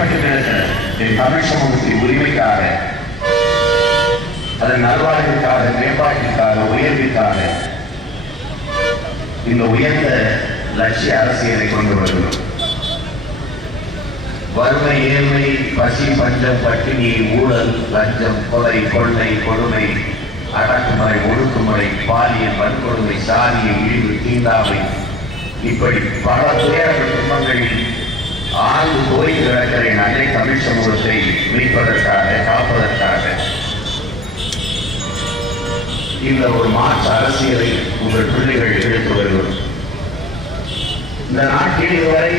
அடிபட்டு கிடக்கிற என் தமிழ் சமூகத்தின் உரிமைக்காக, அதன் நல்வாழ்விற்காக, மேம்பாட்டிற்காக, உயர்விற்காக இந்த உயர்ந்த லட்சிய அரசியலை கொண்டு வருகிறோம். வறுமை, ஏழ்மை, பசி, பஞ்சம், பட்டினி, ஊழல், லஞ்சம், கொலை, கொள்ளை, கொடுமை, அடக்குமுறை, ஒடுக்குமுறை, பாலியல் வன்கொடுமை, சாதிய இழிவு, தீண்டாமை, இப்படி பல துயரங்கள் துன்பங்களில் ஆழ்ந்து போய் கிடக்கிற அன்னை தமிழ் சமூகத்தை மீட்பதற்காக, காப்பதற்காக இந்த ஒரு மாற்று அரசியலை உங்கள் பிள்ளைகள் எடுத்து வருகிறோம். இந்த நாட்டில் இதுவரை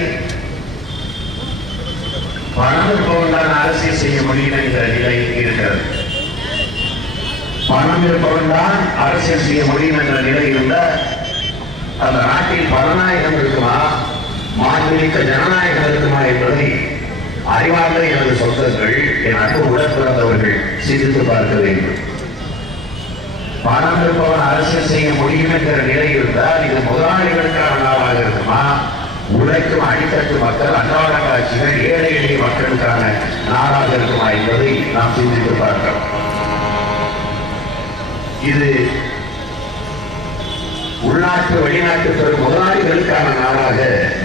பணம் இருப்பவன்தான் அரசியல் செய்ய முடியும் என்ற நிலை இருக்கிறது. பணம் இருப்பவன்தான் அரசியல் செய்ய முடியும் என்ற நிலை இருந்த அந்த நாட்டில் பணநாயகம் இருக்குமா, மாண்புமிக்க ஜனநாயகம் இருக்குமா என்பதை அறிவார்ந்த எனது சொந்தங்கள், என் அன்பு உடன் பிறந்தவர்கள் சிந்தித்து பார்க்க வேண்டும். பணம் இருப்பவன் அரசியல் செய்ய முடியும் என்கிற நிலை இருந்தால் இது முதலாளிகளுக்கான நாளாக இருக்குமா, உழைக்கும் அடித்தட்டு மக்கள், அன்றாட காட்சிகள், ஏழை எளிய மக்களுக்கான நாளாக இருக்குமா என்பதை நாம் சிந்தித்து பார்க்கிறோம். இது உள்நாட்டு வெளிநாட்டு பெரும் முதலாளிகளுக்கான நாளாக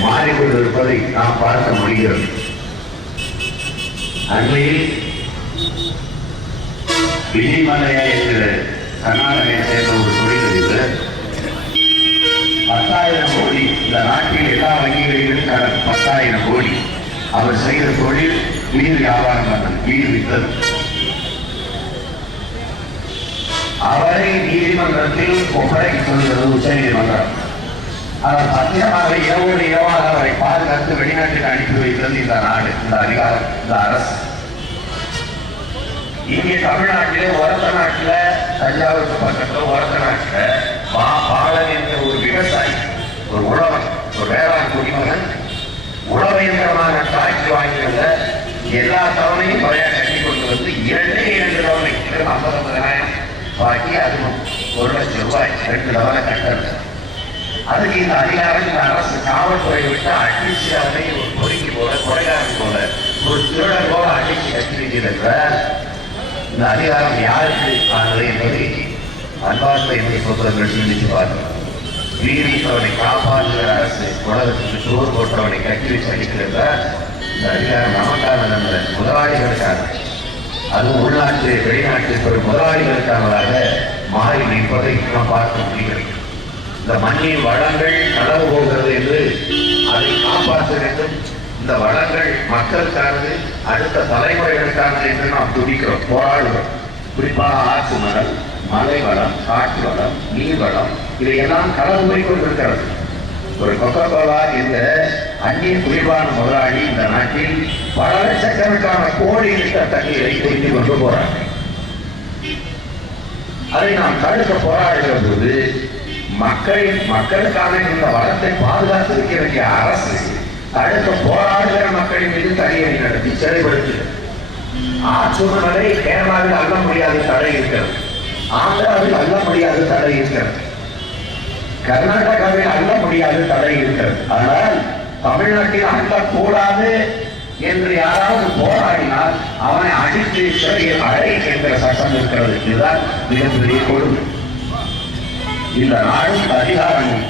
மாறிக்கொண்டிருப்பதை நாம் பார்க்க முடிகிறது. அண்மையில் விஜயமலையா என்கிற கர்நாடகை சேர்ந்த ஒரு தொழிலதிபர் 10,000 கோடி, இந்த நாட்டில் எல்லா வங்கிகளிலும் கடன் 10,000 கோடி. அவர் செய்த தொழில் வீடு வியாபாரம் பண்ணது, வீடு வித்தது. அவரை நீதிமன்றத்தில் ஒப்படைக்க சொல்கிறது உச்ச நீதிமன்றம். அவர் பத்திரமாக இரவோடு இரவாக அவரை பாதுகாத்து வெளிநாட்டுக்கு அனுப்பி வைத்தது இந்த நாடு, இந்த அதிகாரம், இந்த அரசு. இங்கே தமிழ்நாட்டிலே ஒரத்த நாட்டில், தஞ்சாவூருக்கு பக்கத்தில் ஒரத்த நாட்டில் பாலன் என்ற ஒரு விவசாயி, ஒரு உழவன், ஒரு வேளாண் குடிமகன் உழவையந்திரமான டிராக்டர் வாங்கியிருந்த எல்லா தவணையும் முறையாக கட்டி கொண்டு வந்து 2 தவணை 50,000 பாக்கி, அதுவும் 1,00,000 ரூபாய் 2 தவணை கட்டது. அதுக்கு இந்த அதிகாரம் இந்த அரசு காவல்துறை விட்டு அடிச்சு அவனை ஒரு பொறுக்கி போல, கொலைகாரன் போல, ஒரு திருடன் போல அடிச்சு கட்டி வைத்திருக்கிற இந்த அதிகாரம் யாருக்கு ஆனது என்பதை அன்பார்ந்த என்னை சொந்தங்கள் சிந்தித்து பார்க்கிறோம். வீரத்தவனை காப்பாற்றுகிற அரசு, உலகத்துக்கு சோறு போட்டவனை கட்டி வச்சு அடிக்கின்ற இந்த அதிகாரம் நமக்கான அந்த முதலாளிகளுக்கான, அதுவும் உள்நாட்டு வெளிநாட்டு பெரும் முதலாளிகளுக்கானதாக மாறி நிற்பதை நாம் பார்க்க முடிகிறது. இந்த மண்ணின் வளங்கள் களவு போகிறது என்று அதை காப்பாற்ற வேண்டும். இந்த வளங்கள் மக்களுக்கானது, அடுத்த தலைமுறைகளுக்கானது என்று நாம் துடிக்கிறோம், போராடுகிறோம். குறிப்பாக ஆற்று மணல், மலை வளம், காற்று வளம், நீர் வளம், இதையெல்லாம் களவு போய் கொண்டிருக்கிறது. ஒரு கொக்கோகோலா என்ற அந்நிய குளிர்பான முதலாளி இந்த நாட்டில் பல லட்சக்கணக்கான கோடி லிட்டர் தண்ணீரை குடித்து கொண்டு போறாங்க. அதை நாம் தடுக்க போராடுகிற போது மக்களுக்கான இந்த வளத்தை பாதுகாத்து வைக்க வேண்டிய அரசு தடுக்க போராடுகிற மக்களின் மீது தனியை நடத்தி சிறைப்படுத்துகிறது. ஆற்றுமலை கேரளாவில் அள்ள முடியாத தடை இருக்கிறது, ஆந்திராவில் அள்ள முடியாத தடை இருக்கிறது, கர்நாடகாவில் அள்ள முடியாத தடை இருக்கிறது. ஆனால் தமிழ்நாட்டில் அள்ளக்கூடாது என்று யாராவது போராடினால் அவனை அடித்து சிறையில் அடை என்கிற சட்டம் இருக்கிறது. இதுதான் மிகப்பெரிய கொடுமை. இந்த நாடும் அதிகாரமும்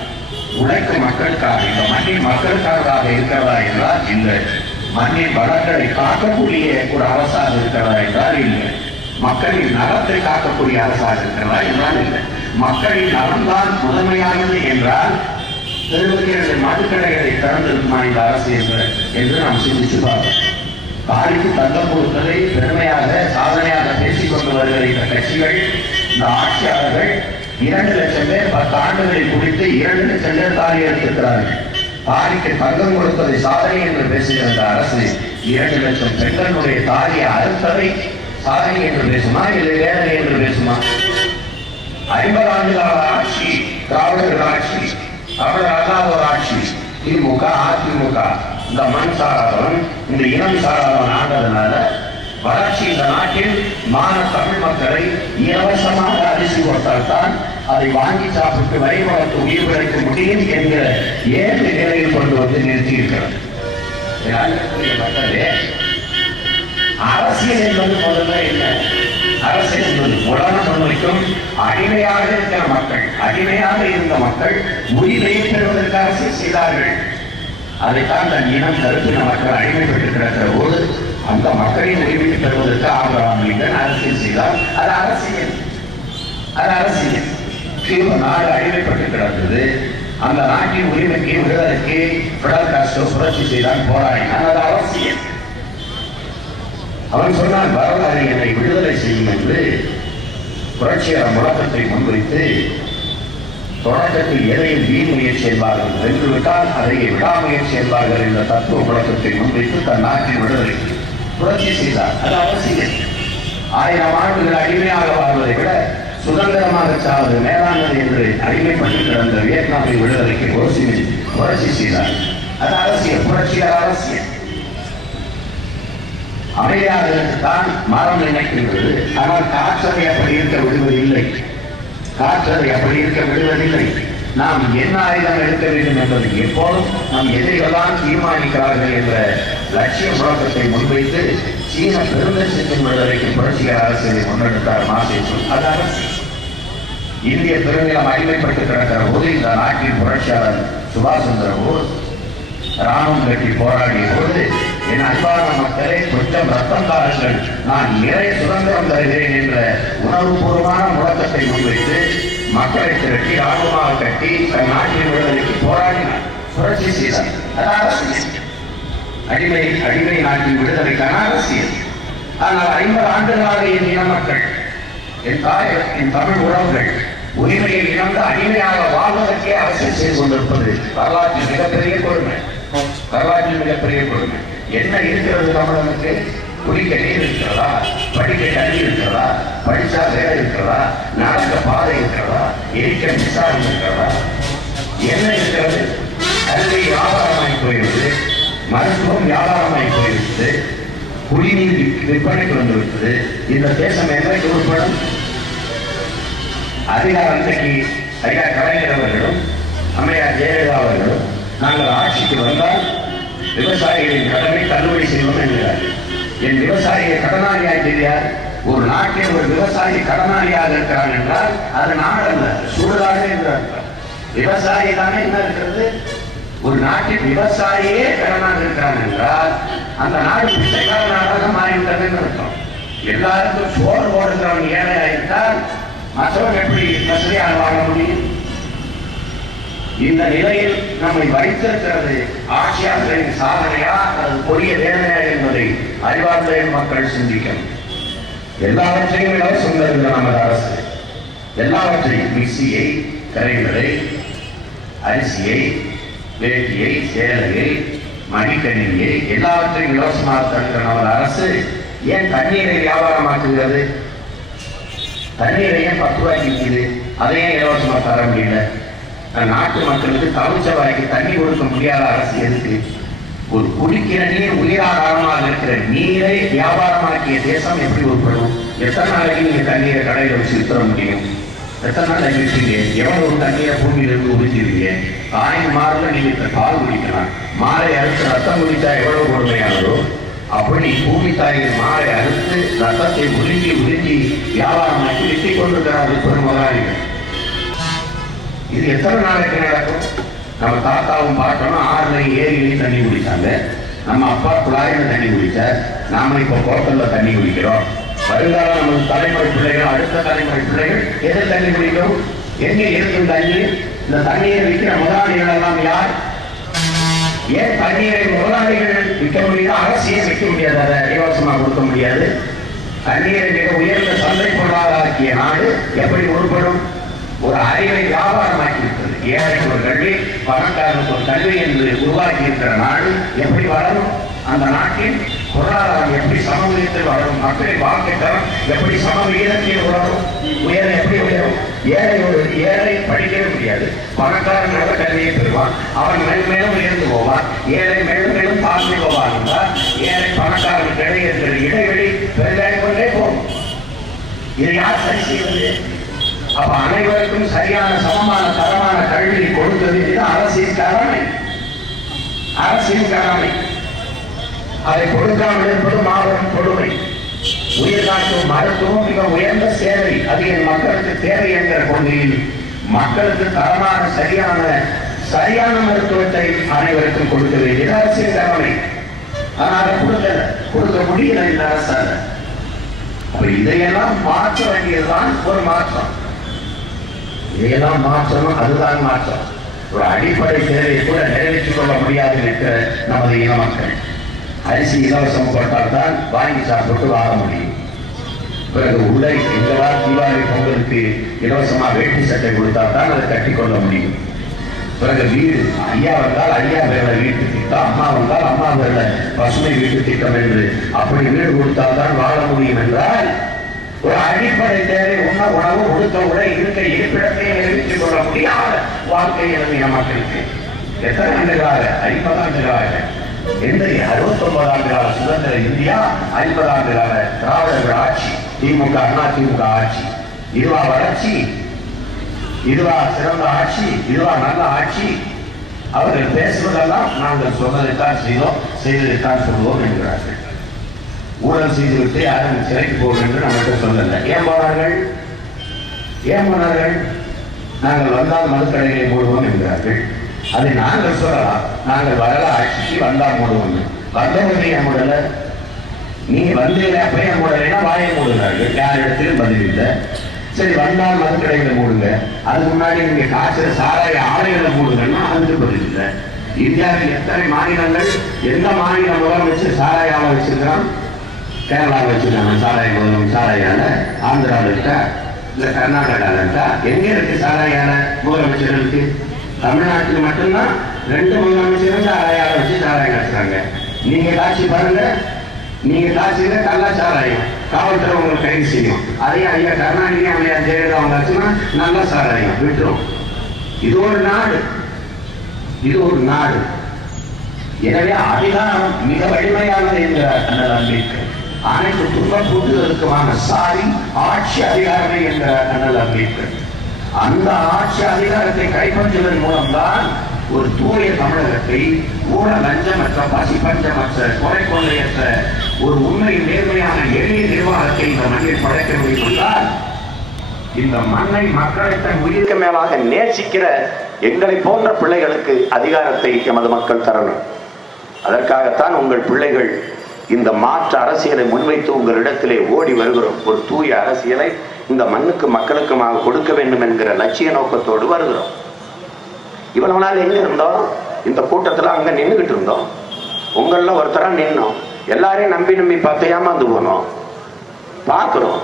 உழைக்கும் மக்களுக்காக, இந்த மண்ணின் மக்களுக்காக இருக்கிறதா என்றால் இல்லை. மண்ணின் வளங்களை காக்கக்கூடிய ஒரு அரசாக இருக்கிறதா என்றால் இல்லை. மக்களின் நலத்தை காக்கக்கூடிய அரசாக இருக்கிறதா என்றால் இல்லை. மக்களின் நலன்தான் முதன்மையானது என்றால் 72 மதுக்கடைகளை திறந்திருக்குமா இந்த அரசு என்று நாம் சிந்திச்சு பார்க்கிறோம். தாலிக்கு தங்கம் கொடுத்ததை பெருமையாக, சாதனையாக பேசிக் கொண்டு வருகிற இந்த கட்சிகள், இந்த ஆட்சியாளர்கள் 2 லட்சம் பேர் 10 ஆண்டுகளில் குடித்து 2 லட்சம் பேர் தாலி எடுத்திருக்கிறார்கள். தாலிக்கு தங்கம் கொடுப்பதை சாதனை என்று பேசுகிற இந்த அரசு 2 லட்சம் பெண்களுடைய தாலியை அறுத்ததை சாதனை என்று பேசுமா, இல்லை வேதனை என்று பேசுமா? 50 ஆண்டுகால ஆட்சி, திராவிடர்கள் ஆட்சி, தமிழர் அல்லாத ஆட்சி, திமுக, அதிமுக, இந்த மண் சாராதவன், இந்த இனம் சாராதவன் ஆண்டதுனால வளர்ச்சி இந்த நாட்டில் தமிழ் மக்களை இலவசமாக அரிசி கொடுத்தால்தான் அதை வாங்கி சாப்பிட்டு வரி வளர்த்து உயிர் பிழைக்க முடியும் என்கிற ஏழு நிலையில் கொண்டு வந்து நிறுத்தி இருக்கிறது. மக்களே, அரசியல் என்பது முதல்ல என்ன? அரசியல் என்பது உலகம் முன்வைக்கும் அடிமையாக இருக்கிற மக்கள், அடிமையாக இருந்த மக்கள் உரிமையை பெறுவதற்கு அரசியல் செய்தார்கள். அதைத்தான் தன் இனம் கருப்பின மக்கள் அடிமைப்பட்டு கிடக்கிற போது அந்த மக்களின் உரிமையை பெறுவதற்கு ஆபிரகாம் லிங்கன் அரசியல் செய்தார். அது அரசியல், அது அரசியல். நாடு அடிமைப்பட்டு கிடந்தது. அந்த நாட்டின் உரிமைக்கு விடுதலைக்கு பிடல் காஸ்ட்ரோ புரட்சி செய்தான், போராடினான். அது அரசியல். அவன் சொன்னான், வரலாறு என்னை விடுதலை செய்யும் என்று புரட்சியாளர் முழக்கத்தை முன்வைத்து தொடக்கத்தில் எதையும் வீண் முயற்சி என்பார்கள், வென்றுவிட்டால் அதையே விடாமுயற்சி என்பார்கள் என்ற தத்துவ முழக்கத்தை முன்வைத்து தன் நாட்டின் விடுதலைக்கு புரட்சி செய்தார். அது அரசியல். 1000 ஆண்டுகள் அடிமையாக வாழ்வதை விட சுதந்திரமாக சாவது மேலானது என்று அடிமைப்பட்டு கிடந்த வியட்நாமின் விடுதலைக்கு புரட்சி செய்தார். அது அரசியல். புரட்சியாளர் அரசியல். அமைதியாக தான் மரம் நினைக்கின்றது. ஆனால் காற்றதை அப்படி இருக்க விடுவதில்லை. காற்றதை அப்படி இருக்க விடுவதில்லை. நாம் என்ன ஆயுதம் எடுக்க வேண்டும் என்பது எப்போதும் நம் எதிரிகள்தான் தீர்மானிக்கிறார்கள் என்ற லட்சிய முழக்கத்தை முன்வைத்து சீன பெருந்தேசத்தின் விடுதலைக்கு புரட்சியாளர் அரசியலை முன்னெடுத்தார் மாசேசு. அது அரசியல். இந்திய பெருநிலம் அடிமைப்பட்டு கிடக்கிற போது இந்த நாட்டின் புரட்சியாளர் சுபாஷ் சந்திர போஸ் ராணுவம் கட்டி போராடிய போது, என் அன்பான மக்களே, கொஞ்சம் ரத்தம் தாருங்கள், நான் நிறைய சுதந்திரம் தருகிறேன் என்ற உணர்வுபூர்வமான முழக்கத்தை முன்வைத்து மக்களை திரட்டி ராணுவமாக கட்டி தன் நாட்டின் விடுதலைக்கு போராடினார், புரட்சி செய்தார். அது அரசியல். அடிமை நாட்டின் விடுதலைக்கான அரசியல். ஆனால் 50 ஆண்டுகளாக என் இன மக்கள், என் தாய், என் தமிழ் உறவுகள் உரிமையை இழந்து அடிமையாக வாழ்வதற்கே அரசியல் செய்து கொண்டிருப்பது வரலாற்றில் மிகப்பெரிய கொடுமை. வரலாற்றில் மிகப்பெரிய கொடுமை. என்ன இருக்கிறது தமிழனுக்கு? குடிக்க நீர் இருக்கிறதா? படிக்க கல்வி இருக்கிறதா? படிச்சா வேலை இருக்கிறதா? நடக்க பாதை இருக்கிறதா? எரிக்க மின்சாரம் இருக்கிறதா? என்ன இருக்கிறது? கல்வி வியாபாரமாய் போயிருக்குது, மருத்துவம் வியாபாரமாய் போயிருக்குது, குடிநீர் விற்பனைக்கு வந்துவிட்டது. இந்த தேசம் என்றைக்கு உட்படும்? அதிகாரம் இன்றைக்கு ஐயா கலைஞர் அவர்களும் அம்மையார் ஜெயலலிதா அவர்களும் நாங்கள் ஆட்சிக்கு வந்தால் விவசாயிகளின் கடனை தள்ளுபடி செய்வோம் என்கிறார். என் விவசாயியை கடனாளியாக தெரியாது. ஒரு நாட்டில் ஒரு விவசாயி கடனாளியாக இருக்கிறான் என்றால் அது நாடல்ல, சூழலாக என்றார். விவசாயி தானே என்ன இருக்கிறது? ஒரு நாட்டில் விவசாயியே கடனாக இருக்கிறான் என்றால் அந்த நாடு பிச்சைக்கார நாடாக மாறிவிட்டதுன்னு அர்த்தம். எல்லாருக்கும் சோறு போடுகிறவன் ஏழையாயிருந்தால் மற்றவர்கள் எப்படி வசதியாக வாழ முடியும்? இந்த நிலையில் நம்மை வைத்திருக்கிறது ஆட்சியாளர்களின் சாதனையா அல்லது கொடிய வேதனையா என்பதை அறிவார்ந்த மக்கள் சிந்திக்கணும். எல்லாவற்றையும் இலவசம் தருகிற நமது அரசு எல்லாவற்றையும், மிக்சியை, கரைகளை, அரிசியை, வேட்டியை, சேலையை, மடிக்கணினியை எல்லாவற்றையும் இலவசமாக தருகிற நமது அரசு ஏன் தண்ணீரை வியாபாரமாக்குகிறது? தண்ணீரை ஏன் 10 ரூபாய்க்கு விற்குது? அதையே இலவசமாக தர முடியல. நாட்டு மக்களுக்கு தவிச்ச வாய்க்கு தண்ணி கொடுக்க முடியாத அரசு எதுக்கு? ஒரு குடிக்கிற நீர் உயிராதாரமாக இருக்கிற நீரை வியாபாரமாக்கிய தேசம் எப்படி உட்படும்? எத்தனை நாளைக்கு நீங்க தண்ணீரை கடையில் வச்சு விற்ற முடியும்? எத்தனை நாளைக்கு விற்பீங்க? எவ்வளவு தண்ணீரை பூமியிலிருந்து உறிஞ்சிருவீங்க? தாயின் மாறுல நீங்க பால் குடிக்கலாம், மாலை அறுத்து ரத்தம் குடித்தா எவ்வளவு கொடுமையானதோ அப்படி பூமி தாயின் மாலை அறுத்து ரத்தத்தை உறிஞ்சி வியாபாரமாக்கி விற்று கொண்டிருக்கிறார்கள் பெரும் முதலாளிகள். இது எத்தனை நாளைக்கு நடக்கும்? நம்ம தாத்தாவும் பாட்டனும் 6 ஏரியிலையும் தண்ணி குடித்தாங்க. நம்ம அப்பா குழாயில தண்ணி குடித்தார். நாம இப்ப கோட்டல்ல தண்ணி குடிக்கிறோம். வருங்காலம் நமது தலைமுறை பிள்ளைகள், அடுத்த தலைமுறை பிள்ளைகள் எதில் தண்ணி குடிக்கும்? எங்க இருக்கும் தண்ணீர்? இந்த தண்ணீரை விற்கிற முதலாளிகள் எல்லாம் யார்? ஏன் தண்ணீரை முதலாளிகள் விற்க முடியாது? அரசியை விற்க முடியாது, அதை இலவசமாக கொடுக்க முடியாது. தண்ணீரை மிக உயர்ந்த சந்தை பொருளாதாரத்திய நாடு எப்படி உருப்படும்? ஒரு அறிவை வியாபாரமாக்கி இருக்கிறது. ஏழைக்கு ஒரு கல்வி, பணக்காரனுக்கு ஒரு கல்வி என்று உருவாக்கி இருக்கிற நாடு எப்படி வளரும்? அந்த நாட்டின் பொருளாதாரம் எப்படி சமவீதத்தில் வளரும்? மக்களின் வாழ்க்கை தரம் எப்படி சமவீதத்தில் வளரும்? உயரம் எப்படி உயரும்? ஏழை படிக்கவே முடியாது. பணக்காரன் நல்ல கல்வியை பெறுவான், அவன் மேலும் உயர்ந்து போவான். ஏழை மேலும் மேலும் தாழ்ந்து போவான் என்றால் ஏழை பணக்காரனுக்கு இடையே இருக்கிற இடைவெளி பெரிதாகிக் கொண்டே போகும். இதை யார் சரி செய்வது? அப்ப அனைவருக்கும் சரியான சமமான தரமான கல்வியை கொடுத்தது இது அரசியல் கடமை. அரசியல் கடமை. அதை கொடுக்காமல் இருப்பது மாபெரும் கொடுமை. உயிர் காக்கும் மருத்துவம் மிக உயர்ந்த சேவை, அது என் மக்களுக்கு தேவை என்கிற கொள்கையில் மக்களுக்கு தரமான சரியான மருத்துவத்தை அனைவருக்கும் கொடுக்க வேண்டியது அரசியல் தலைமை. ஆனால் கொடுக்க முடியல இந்த அரசாங்க. இதையெல்லாம் மாற்ற வேண்டியதுதான் ஒரு மாற்றம். இதையெல்லாம் மாற்றணும், அதுதான் மாற்றம். ஒரு அடிப்படை தேவையை கூட நிறைவேற்றிக் கொள்ள முடியாது இருக்கிற நமது இன மக்கள் அரிசி இலவசம் போட்டால் தான் வாங்கி சாப்பிட்டு வாழ முடியும். பிறகு உடை எங்களால் தீபாவளி பொங்கலுக்கு இலவசமா வேட்டி சட்டை கொடுத்தால் தான் அதை கட்டிக்கொள்ள முடியும். பிறகு வீடு, ஐயா வந்தால் ஐயா பேர்ல வீட்டு திட்டம், அம்மா வந்தால் அம்மா பேர்ல பசுமை வீட்டு திட்டம் என்று அப்படி வீடு கொடுத்தால் தான் வாழ முடியும் என்றால் ஒரு அடிப்படை தேவை உண்ண உணவு கொடுத்த உடை இருக்க இருப்பிடத்தை நிறைவேற்றிக் கொள்ள முடியாத வாழ்க்கை எழுதிய மக்களுக்கு எத்தனை ஆண்டுகளாக 50 ஆண்டுகளாக 69 ஆண்டுகால சுதந்திர இந்தியா, 50 ஆண்டுகால திராவிடர்கள் ஆட்சி, திமுக அண்ணா திமுக ஆட்சி. இதுவா வளர்ச்சி? இதுவா சிறந்த ஆட்சி? இதுவா நல்ல ஆட்சி? அவர்கள் பேசுவதெல்லாம் நாங்கள் சொன்னதைத்தான் செய்தோம், செய்ததைத்தான் சொல்வோம் என்கிறார்கள். ஊழல் செய்துவிட்டு யாரும் சிறைக்கு போகும் என்று நம்மகிட்ட சொல்லல. ஏன் போனார்கள்? நாங்கள் வந்தால் மதுக்கடைகளை மூடுவோம் என்கிறார்கள். அதை நாங்கள் சொல்லலாம், நாங்கள் வரல ஆட்சிக்கு வந்தால் மூடுவோம். வந்தவர்கள் ஏன் மூடல? நீங்க வந்தீங்க அப்பயே மூடலைன்னா வாயை மூடுகிறார்கள். யார் இடத்திலும் பதில் இல்லை. சரி, வந்தால் மதுக்கடைகளை மூடுங்க. அதுக்கு முன்னாடி நீங்க காய்ச்சல் சாராய ஆலைகளை மூடுங்கன்னா அதுக்கு பதில் இல்லை. இந்தியாவில் எத்தனை மாநிலங்கள், எந்த மாநில முதலமைச்சர் சாராய ஆலை வச்சிருக்கிறான்? கேரளாவில் வச்சிருக்காங்க சாராய ஆலை. ஆந்திராவில் இருக்கா? இல்ல கர்நாடகாவில் இருக்கா? எங்க இருக்கு சாராய ஆலை முதலமைச்சர்களுக்கு? தமிழ்நாட்டில் மட்டும்தான் 2 முதலமைச்சரும் சாராய ஆலை வச்சு சாராயம் காய்ச்சுறாங்க. நீங்க காட்சி பாருங்க, நீங்க காட்சியில கள்ளா சாராயம் காவல்துறை உங்களுக்கு கைது செய்யும். அதையும் ஐயா கருணாநிதி ஐயா ஜெயலலிதா வந்தாச்சுன்னா நல்ல சாராயம் விட்டுரும். இது ஒரு நாடு. எனவே அதிகாரம் மிக வலிமையானது என்கிறார் அண்ணல் அம்பேத்கர். அனைத்து துன்பக்கூட்டுதலுக்குமான சாரி ஆட்சி அதிகாரமே என்கிறார் அண்ணல் அம்பேத்கர். அந்த ஆட்சி அதிகாரத்தை கைப்பற்றுவதன் மூலம்தான் ஒரு தூய தமிழகத்தை, ஊழல் லஞ்சமற்ற, பசி பஞ்சமற்ற, கொலை கொள்ளையற்ற ஒரு உண்மை நேர்மையான எளிய நிர்வாகத்தை இந்த மண்ணில் படைக்க முடியும் என்றால் இந்த மண்ணை மக்களை தன் உயிருக்கு மேலாக நேசிக்கிற எங்களை போன்ற பிள்ளைகளுக்கு அதிகாரத்தை எமது மக்கள் தரணும். அதற்காகத்தான் உங்கள் பிள்ளைகள் இந்த மாற்று அரசியலை முன்வைத்து உங்களிடத்திலே ஓடி வருகிறோம். ஒரு தூய அரசியலை இந்த மண்ணுக்கு மக்களுக்குமாக கொடுக்க வேண்டும் என்கிற லட்சிய நோக்கத்தோடு வருகிறோம். இவ்வளவு நாள் எங்க இருந்தோம்? இந்த கூட்டத்துல அங்க நின்றுகிட்டு இருந்தோம். உங்கள ஒருத்தரா நின்னோம். எல்லாரையும் நம்பி பார்த்து ஏமாந்து போனோம். பார்க்கிறோம்.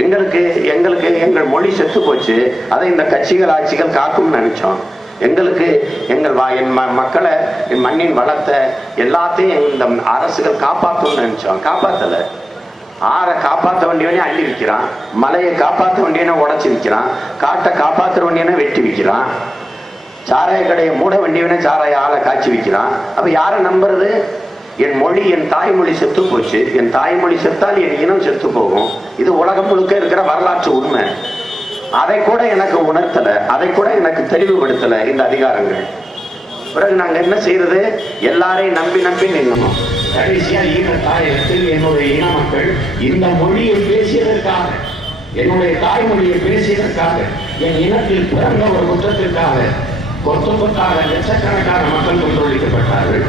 எங்களுக்கு எங்கள் மொழி செத்து போச்சு. அதை இந்த கட்சிகள் ஆட்சிகள் காக்கும் நினைச்சோம். எங்களுக்கு என் மக்களை, என் மண்ணின் வளத்தை எல்லாத்தையும் இந்த அரசுகள் காப்பாற்றணும்னு நினைச்சோம். காப்பாத்தல. ஆறை காப்பாற்ற வேண்டியவனே அள்ளி விற்கிறான், மலையை காப்பாற்ற வேண்டியவனே உடைச்சி விற்கிறான், காட்டை காப்பாற்ற வேண்டியவனே வெட்டி விற்கிறான், சாராய கடையை மூட வேண்டியவனே சாராய ஆளை காய்ச்சி விற்கிறான். அப்ப யாரை நம்புறது? என் மொழி, என் தாய்மொழி செத்து போச்சு. என் தாய்மொழி செத்தால் என் இனம் செத்து போகும். இது உலகம் முழுக்க இருக்கிற வரலாற்று உண்மை. அதை கூட எனக்கு உணர்த்தல, அதை கூட எனக்கு தெளிவுபடுத்தல இந்த அதிகாரங்கள். பிறகு நாங்க என்ன செய்யறது? எல்லாரையும் நம்பி நின்னோம். கடைசியா ஈன தாயகத்தில் என்னுடைய இன மக்கள் இந்த மொழியை பேசியதற்காக, என்னுடைய தாய்மொழியை பேசியதற்காக, என் இனத்தில் பிறந்த ஒரு குற்றத்திற்காக கொத்தாக லட்சக்கணக்கான மக்கள் கொன்றொழிக்கப்பட்டார்கள்.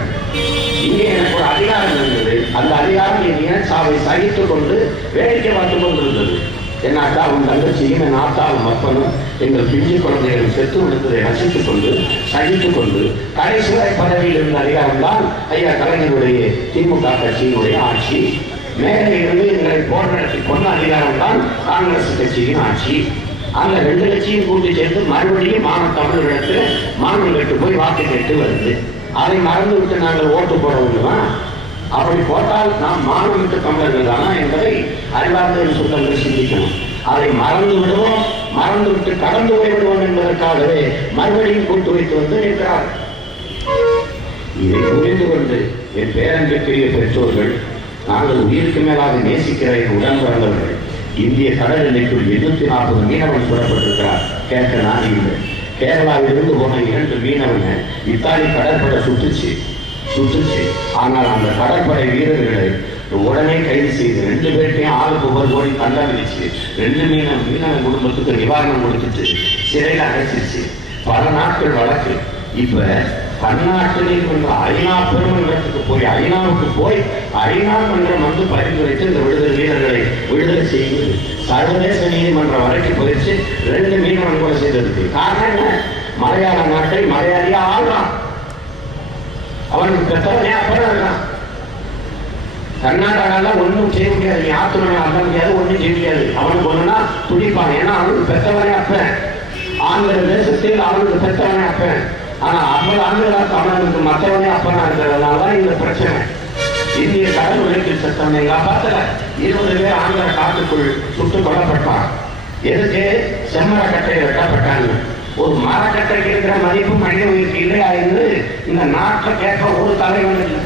இங்கே எனக்கு ஒரு அதிகாரம் இருந்தது. அந்த அதிகாரம் என் இனச்சாவை சகித்துக் கொண்டு வேடிக்கை பார்த்துக் கொண்டிருந்தது. என் அக்காவும் தங்கச்சியும், என் ஆத்தாவும் அப்பனும், எங்கள் பிஞ்சு குழந்தைகளும் செத்து விடுத்ததை ரசித்துக் கொண்டு சகித்துக் கொண்டு கடைசி வரை பதவியில் இருந்த அதிகாரம் தான் ஐயா கலைஞருடைய திமுக கட்சியினுடைய ஆட்சி. மேலே இருந்து எங்களை போர் நடத்தி கொண்ட அதிகாரம் தான் காங்கிரஸ் கட்சியின் ஆட்சி. அந்த 2 கட்சியும் கூட்டி சேர்த்து மறுபடியும் தமிழர்களிடத்தில் மாணவர்களுக்கு போய் வாக்கு கேட்டு வருது. அதை மறந்துவிட்டு நாங்கள் ஓட்டு போட வேண்டுமா? அப்படி போட்டால் நாம் மாணவர்களுக்கு தமிழர்கள் தானா என்பதை அறிவார்ந்த சொந்தங்கள் சிந்திக்கணும். அதை மறந்து விடுவோம், மறந்துவிட்டு கடந்து போய்விடுவோம் என்பதற்காகவே மறுபடியும் கூட்டு வைத்து வந்து நிற்கிறார். இதை புரிந்து கொண்டு என் பேரன்பிற்குரிய பெற்றோர்கள், நாங்கள் உயிருக்கு மேலாக நேசிக்கிற என் உடன் பிறந்தவர்கள், இந்திய கடல் எல்லைக்குள் 240 மீனவன் சுடப்பட்டிருக்கிறார். கேட்க நான் இல்லை. கேரளாவிலிருந்து போன 2 மீனவனை இத்தாலி கடற்படை சுட்டுச்சு. சுட்டுச்சு. ஆனால் அந்த கடற்படை வீரர்களை உடனே கைது செய்து 2 பேர்ட்டையும் ஆளுக்கு 1 கோடி தண்டனை விதிச்சு 2 மீனவ குடும்பத்துக்கு நிவாரணம் கொடுத்துட்டு சிறையில் அடைச்சிருச்சு. பல நாட்கள் வழக்கு. இப்ப பன்னாட்டு நீதிமன்றம் ஐநா பெருமன்றத்துக்கு போய் ஐநா மன்றம் பரிந்துரைத்து இந்த விடுதலை வீரர்களை விடுதலை செய்யுது. சர்வதேச நீதிமன்றம் வரைக்கும் போயிடுச்சு. 2 மீனவன் கொலை செய்ததுக்கு காரணம் என்ன? மலையாள நாட்டை மலையாளியா ஆள்றான். அவனுக்கு பெற்றவனே அப்பறம் இருக்கான். கர்நாடகால ஒன்றும் செய்ய முடியாது. நீ ஆத்துணை ஆட முடியாது, ஒன்றும் செய்ய முடியாது. அவனுக்கு ஒண்ணுன்னா துடிப்பான். ஏன்னா அவனுக்கு பெற்றவனே அப்பன். ஆந்திர தேசத்தில் அவனுக்கு பெற்றவனே அப்பன். ஆனா 50 ஆண்டுகளா தமிழனுக்கு மற்றவனே அப்பனா இருக்கிறதுனால இந்த பிரச்சனை. இந்திய கடல் உலகில் சட்டம் எங்க பார்த்தல 20 பேர் ஆந்திர காட்டுக்குள் சுட்டுக் கொல்லப்பட்டான். எதுக்கு? செம்மரக்கட்டையை வெட்டப்பட்டாங்க. ஒரு மரக்கட்டைக்கு இருக்கிற மதிப்பு மனித உயிருக்கு இல்லையா என்று இந்த நாட்டை கேட்க ஒரு தலைவன் இல்லை.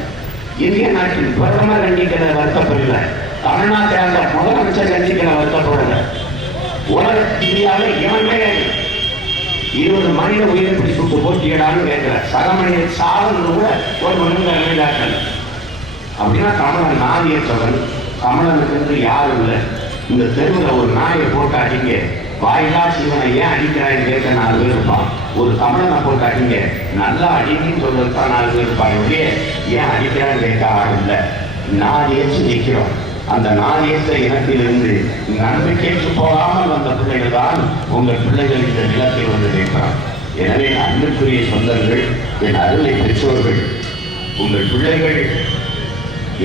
இந்திய நாட்டில் பிரதமர் கண்டிக்கிற வருத்தப்படல, தமிழ்நாட்டை அந்த முதலமைச்சர் கண்டிக்கிற வருத்தப்படல. உலக இந்தியாவில் இவனே 20 மனித உயிரை இப்படி சுட்டு போட்டியடான்னு கேட்கிற சக மனித சாதனை கூட ஒரு மனித அமைதாக்கள். அப்படின்னா தமிழன் நாயற்றவன், தமிழனுக்கு யாரும் இல்லை. இந்த தெருவில் ஒரு நாயை போட்டு அடிங்க, வாயிலா சிவனை ஏன் அடிக்கிறான்னு கேட்க 4 பேர் இருப்பான். ஒரு தமிழனை போட்டு அடிங்க, நல்லா அடிங்கன்னு சொல்றதுதான் 4 பேர் இருப்பாங்க. ஏன் அடிக்கிறான்னு கேட்க ஆள் இல்லை. நான் ஏற்று நிற்கிறோம். அந்த நான் ஏற்ற இனத்திலிருந்து நம்பிக்கைக்கு போகாமல் வந்த பிள்ளைகள் தான் உங்கள் பிள்ளைகள் இந்த நிலத்தில் வந்து நிற்கிறான். எனவே அன்புக்குரிய சொந்தங்கள், என் அருளை பெற்றோர்கள், உங்கள் பிள்ளைகள்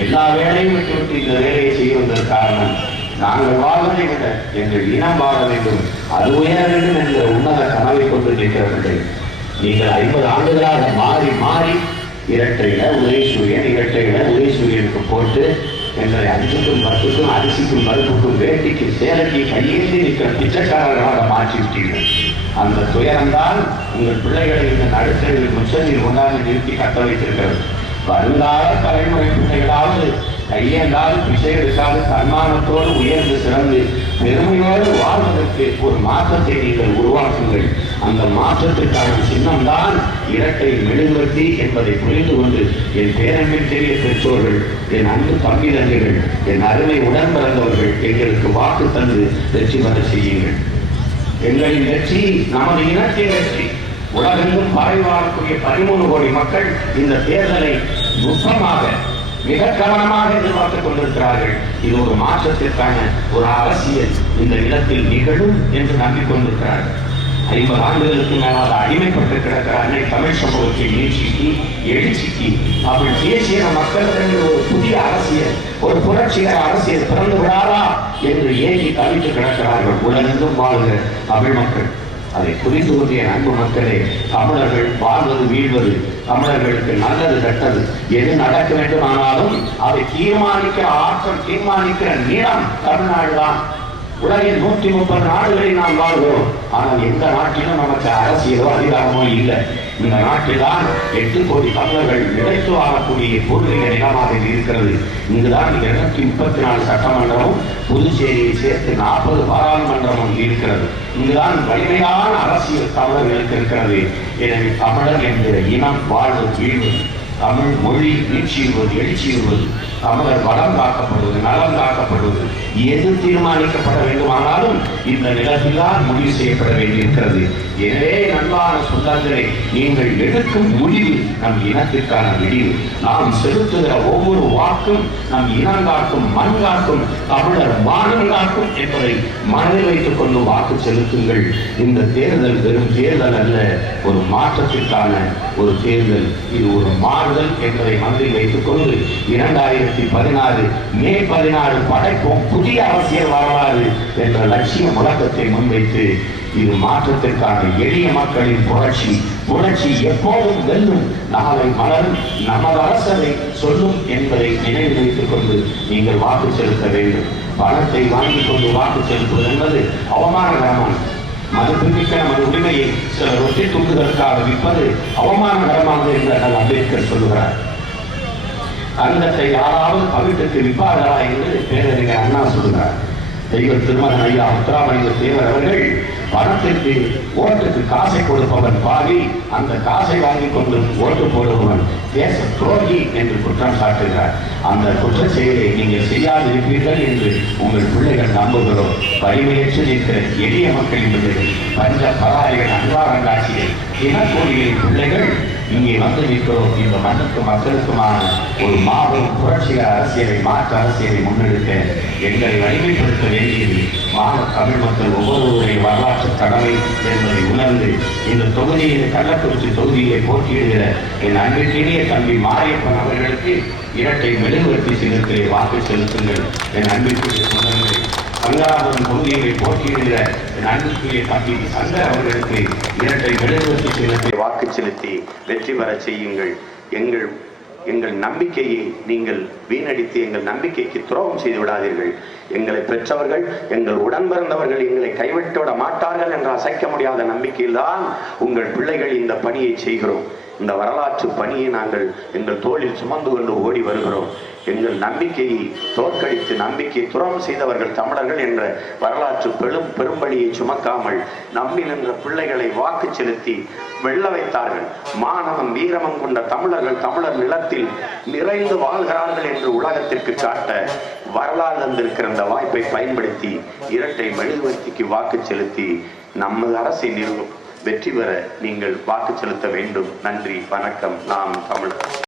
எல்லா வேலையும் விட்டு இந்த வேலையை செய்வதற்கு காரணம் நாங்கள் வாழ்வதை விட எங்கள் இனம் வாழ வேண்டும், அது உயர வேண்டும் என்ற உன்னத கனவை கொண்டு நிற்கிறவர்கள். நீங்கள் 50 ஆண்டுகளாக மாறி மாறி இரட்டையில உதயசூரியனுக்கு போட்டு எங்களை 5க்கும் 10க்கும் அரிசிக்கும் பருப்புக்கும் வேட்டிக்கும் சேலைக்கு கையேந்தி நிற்கிற பிச்சைக்காரர்களாக மாற்றிவிட்டீர்கள். அந்த துயரம்தான் உங்கள் பிள்ளைகளை இந்த நடுத்தரில் முச்சத்தில் கொண்டாந்து நிறுத்தி கட்ட வைத்திருக்கிறது. வருங்கால தலைமுறை பிள்ளைகளாவது கையேந்தால் பிச்சை எடுக்காது தன்மானத்தோடு உயர்ந்து சிறந்து பெருமையோடு வாழ்வதற்கு ஒரு மாற்றத்தை நீங்கள் உருவாக்குங்கள். அந்த மாற்றத்திற்கான சின்னம்தான் இரட்டை மெழுகுவர்த்தி என்பதை புரிந்து கொண்டு என் பேரன்பின் தெரிய பெற்றோர்கள், என் அன்பு தம்பி தங்கைகள், என் அருமை உடன் பிறந்தவர்கள் எங்களுக்கு வாக்கு தந்து வெற்றி பெற செய்யுங்கள். எங்களின் வெற்றி நமது இனத்தின் வெற்றி. உலகெங்கும் பரவி வாழக்கூடிய 13 கோடி மக்கள் இந்த தேர்தலை நுட்பமாக மிக கவனமாக எதிர்பார்த்துக் கொண்டிருக்கிறார்கள். இது ஒரு மாற்றத்திற்கான ஒரு அரசியல் இந்த நிலத்தில் நிகழும் என்று நம்பிக்கொண்டிருக்கிறார்கள். 50 ஆண்டுகளுக்கு மேலாக அடிமைப்பட்டு கிடக்கிற அன்னை தமிழ் சமூகத்தின் நீட்சிக்கு எழுச்சிக்கு அவள் தேசிய மக்களுக்கு ஒரு புதிய அரசியல், ஒரு புரட்சிகர அரசியல் பிறந்து விடாதா என்று ஏங்கி தவித்து கிடக்கிறார்கள் உலகெங்கும் வாழ்கிற தமிழ் மக்கள். அதை புரிந்து கொண்டிய அன்பு மக்களே, தமிழர்கள் வாழ்வது வீழ்வது, தமிழர்களுக்கு நல்லது கெட்டது எது நடக்க வேண்டுமானாலும் அதை தீர்மானிக்கிற ஆற்றல், தீர்மானிக்கிற நிலம் தமிழ்நாடு தான். உலகில் 130 நாடுகளில் நாம் வாழ்கிறோம். ஆனால் எந்த நாட்டிலும் நமக்கு அரசியலோ அதிகாரமோ இல்லை. இந்த நாட்டில் தான் 8 கோடி தமிழர்கள் நிலைத்து வாழக்கூடிய பூர்வீக நிலமாக இருக்கிறது. இங்குதான் 234 சட்டமன்றமும் புதுச்சேரியை சேர்த்து 40 பாராளுமன்றமும் இருக்கிறது. இங்குதான் வலிமையான அரசியல் தமிழர்களுக்கு இருக்கிறது. எனவே தமிழர் என்கிற இனம் வாழ்வு வீழ்வு, தமிழ் மொழி நீட்சியுவது எழுச்சியுவது, தமிழர் வளம் காக்கப்படுவது, நலம் காக்கப்படுவது எது தீர்மானிக்கப்பட வேண்டுமானாலும் இந்த நிலத்தில்தான் முடிவு செய்யப்பட வேண்டியிருக்கிறது. எனவே நண்பான சொந்தங்களே, நீங்கள் எடுக்கும் முடிவு நம் இனத்திற்கான முடிவு. நாம் செலுத்துகிற ஒவ்வொரு வாக்கும் நம் இனம் காக்கும், மண் காக்கும், தமிழர் மானம் காக்கும் என்பதை மனதில் வைத்துக் கொண்டு வாக்கு செலுத்துங்கள். இந்த தேர்தல் வெறும் தேர்தல் அல்ல, ஒரு மாற்றத்திற்கான ஒரு தேர்தல். இது ஒரு மாறுதல் என்பதை மனதில் வைத்துக் கொண்டு 2016 மே 16 படைப்போம் புதிய அரசியல் வரலாறு என்ற லட்சிய முழக்கத்தை முன்வைத்து இது மாற்றத்திற்கான எளிய மக்களின் புரட்சி எப்போதும் வெல்லும், நாளை மலரும், நமது அரசரை சொல்லும் என்பதை நினைவு வைத்துக் கொண்டு நீங்கள் வாக்கு செலுத்த வேண்டும். பணத்தை வாங்கிக் கொண்டு வாக்கு செலுத்துவது என்பது அவமானகரமான, மதிப்புமிக்க நமது உரிமையை சில ரொட்டி துண்டுகளுக்காக விற்பது அவமானகரமானது என்று அம்பேத்கர் சொல்லுகிறார். தங்கத்தை யாராவது பவிட்டுக்கு விற்பார்களா என்று பேரறிஞர் அண்ணா சொல்கிறார். தெய்வ திருமகன் ஐயா முத்துராமலிங்க தேவர் அவர்கள் பணத்திற்கு ஓட்டுக்கு காசை கொடுப்பவன் பாவி, அந்த காசை வாங்கி கொண்டு ஓட்டு போடுபவன் தேச துரோகி என்று குற்றம் சாட்டுகிறார். அந்த குற்ற செயலை நீங்கள் செய்யாதிருப்பீர்கள் என்று உங்கள் பிள்ளைகள் நம்புகிறோம். வலிமையற்று நிற்கிற எளிய மக்களின் பிள்ளைகள், பஞ்ச பராரிகள், அன்றாடங்காட்சிகள், தினக்கூலிகளின் பிள்ளைகள் இங்கே வந்து நிற்கிறோம். இந்த மண்ணுக்கு மக்களுக்குமான ஒரு மாபெரும் புரட்சிகர அரசியலை, மாற்று அரசியலை முன்னெடுக்க எங்களை வலிமைப்படுத்த வேண்டியது மாநில தமிழ் மக்கள் ஒவ்வொருவருடைய வரலாற்று கடமை என்பதை உணர்ந்து இந்த தொகுதியில், கள்ளக்குறிச்சி தொகுதியை போட்டியிடுகிற என் அன்பிற்கினிய தம்பி மாரியப்பன் அவர்களுக்கு இரட்டை மெழுகுவர்த்தி சின்னத்திலே வாக்கு செலுத்துங்கள். என் அன்பிற்குரிய சொந்தங்களே, சங்கராபுரம் தொகுதியை போட்டியிடுகிற என் அன்புக்குரிய தம்பி சங்கர் அவர்களுக்கு இரட்டை மெழுகுவர்த்தி சின்னத்தை வாக்கு செலுத்தி வெற்றி பெற செய்யுங்கள். எங்கள் நம்பிக்கையை நீங்கள் வீணடித்து எங்கள் நம்பிக்கைக்கு துரோகம் செய்து விடாதீர்கள். எங்களை பெற்றவர்கள், எங்கள் உடன் பிறந்தவர்கள் எங்களை கைவிட்டு விட மாட்டார்கள் என்ற அசைக்க முடியாத நம்பிக்கையில்தான் உங்கள் பிள்ளைகள் இந்த பணியை செய்கிறோம். இந்த வரலாற்று பணியை நாங்கள் எங்கள் தோளில் சுமந்து கொண்டு ஓடி வருகிறோம். எங்கள் நம்பிக்கையை தோற்கடித்து நம்பிக்கை துரோகம் செய்தவர்கள் தமிழர்கள் என்ற வரலாற்று பெரும்பலியை சுமக்காமல் நம்பி நின்ற பிள்ளைகளை வாக்கு செலுத்தி வெல்ல வைத்தார்கள். மானமும் வீரமும் கொண்ட தமிழர்கள் தமிழர் நிலத்தில் நிறைந்து வாழ்கிறார்கள் என்று உலகத்திற்கு காட்ட வரலாறு தந்திருக்கிற அந்த வாய்ப்பை பயன்படுத்தி இரட்டை மெழுகுவர்த்திக்கு வாக்கு செலுத்தி நமது அரசை நிறுவும் வெற்றி பெற நீங்கள் வாக்கு செலுத்த வேண்டும். நன்றி, வணக்கம். நாம் தமிழர்.